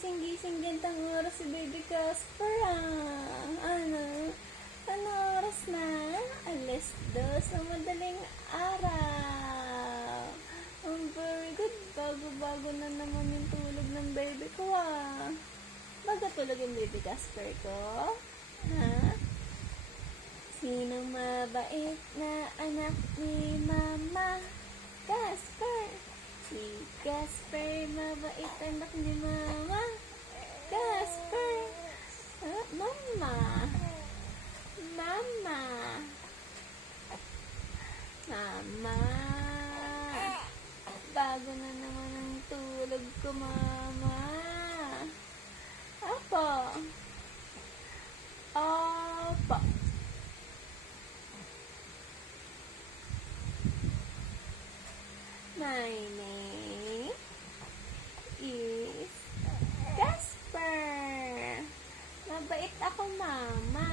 gising-gising din tang oras si Baby Casper, Ano oras na? 2:00 ng madaling araw. Very good. Bago-bago na naman yung tulog ng baby ko, Baga tulog yung Baby Casper ko? Ha? Sinong mabait na anak ni Mama Casper? Si Casper, mabait anak ni Mama Casper. Mama. Mama. Mama. Bago na naman ang tulog ko, Mama. Apo. Apo. My name is Casper. Mabait ako, Mama.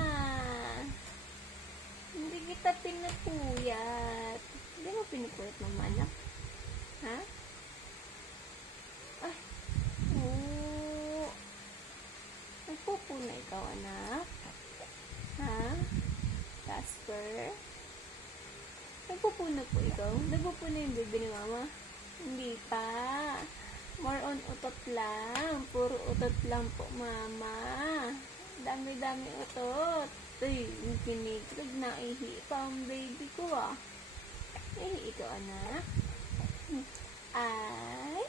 Hindi kita pinupuyat. Hindi mo pinupuyat, Mama, anak? Ha? Ay. Oo. Nagpupo na ikaw, anak? Ha? Casper? Nagpupo na po ikaw? Nagpupo na yung baby ni Mama? Hindi pa. More on utot lang. Puro utot lang po, Mama. Dami-dami utot. Ay, kinikilig na ihi pa ang baby ko, Ihi ikaw, anak? I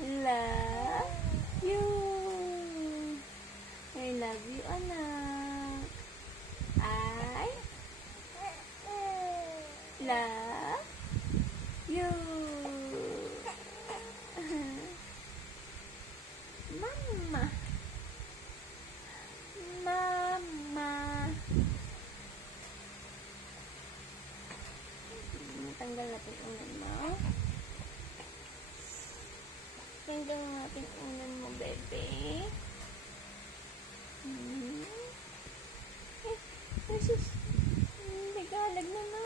love you. I love you, anak. I love you. Mama. Mama. Tanggal natin unan mo. Tanggal natin unan mo, bebe. Eh, Jesus. Nagalag na.